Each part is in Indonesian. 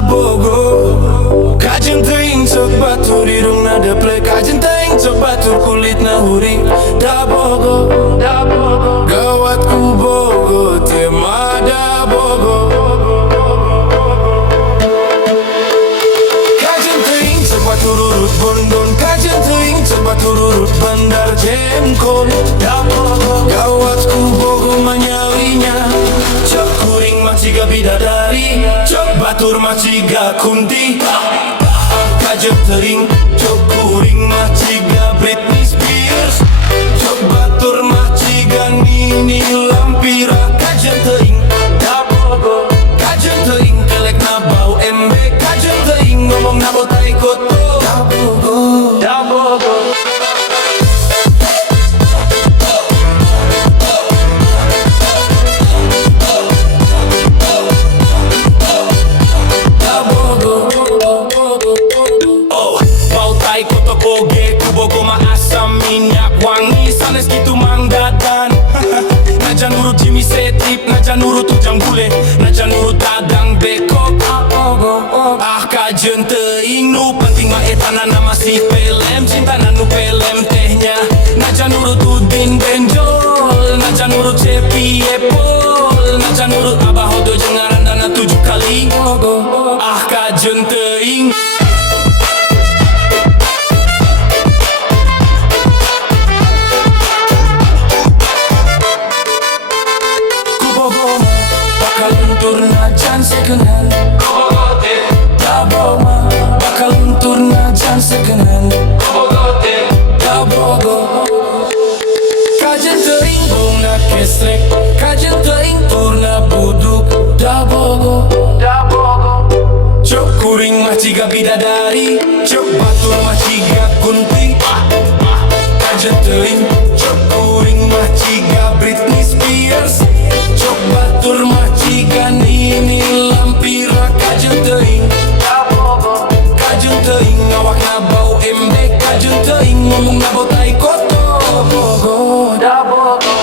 bogo. Kajen teing sok batur irung nada play. Kajen teing sok batur kulit na huring. Da bogo, gawat ku bogo, tema da bogo. Kajen teing sok batur urut bondon. Kajen teing sok batur urut bandar jengkol. Da bogo, gawat ku bogo manyawinya. Cok kuring maciga bidadari, cok batur maciga kunti. Kajen teing cok kuring maciga Britney Spears, cok batur maciga Nini Lampira. Kajen teing da bogo, kajen teing kelek na bau embe. Kajen teing ngomong na botai koto. Da bogo, da bogo. Kubogo maasam minyak wangi sanes gitu mangdatan. Najan urut Jimmy Setip, najan urut ujang bule, najan urut dadang bekok. Ah kajen teing nu penting mah etana nama si pelem, cinta nanu pelem tehnya. Najan urut Udin Benjol, najan urut Cepi Epol, najan urut Abah Hodo jengaran dana 7 kali. Ah kajen teing najan sekenal. Kubogote daboma bakal luntur najan sekenal. Kubogote dabogo. Kajen teing bunga kesrek, kajen teing turna buduk. Dabogo, dabogo. Cok kuring maciga bidadari, cok batur maciga kunti. Kajen teing cok kuring maciga Britney Spears, cok batur maciga Nini Lampira. Kajen teing da bogo, kajen teing ngawak na bau embe. Kajen teing ngomong na botai koto. Bogo, da bogo.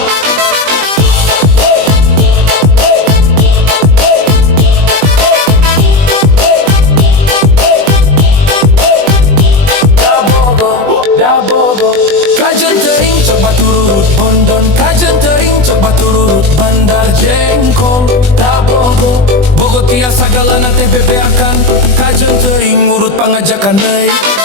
Da bogo, da bogo. Kajen teing cok batur urut bondon. Kajen teing cok batur urut bandar jengkol. Da bogo, bogo tiasa galana tempe beakan. Kajen teing urut pangajakan neik.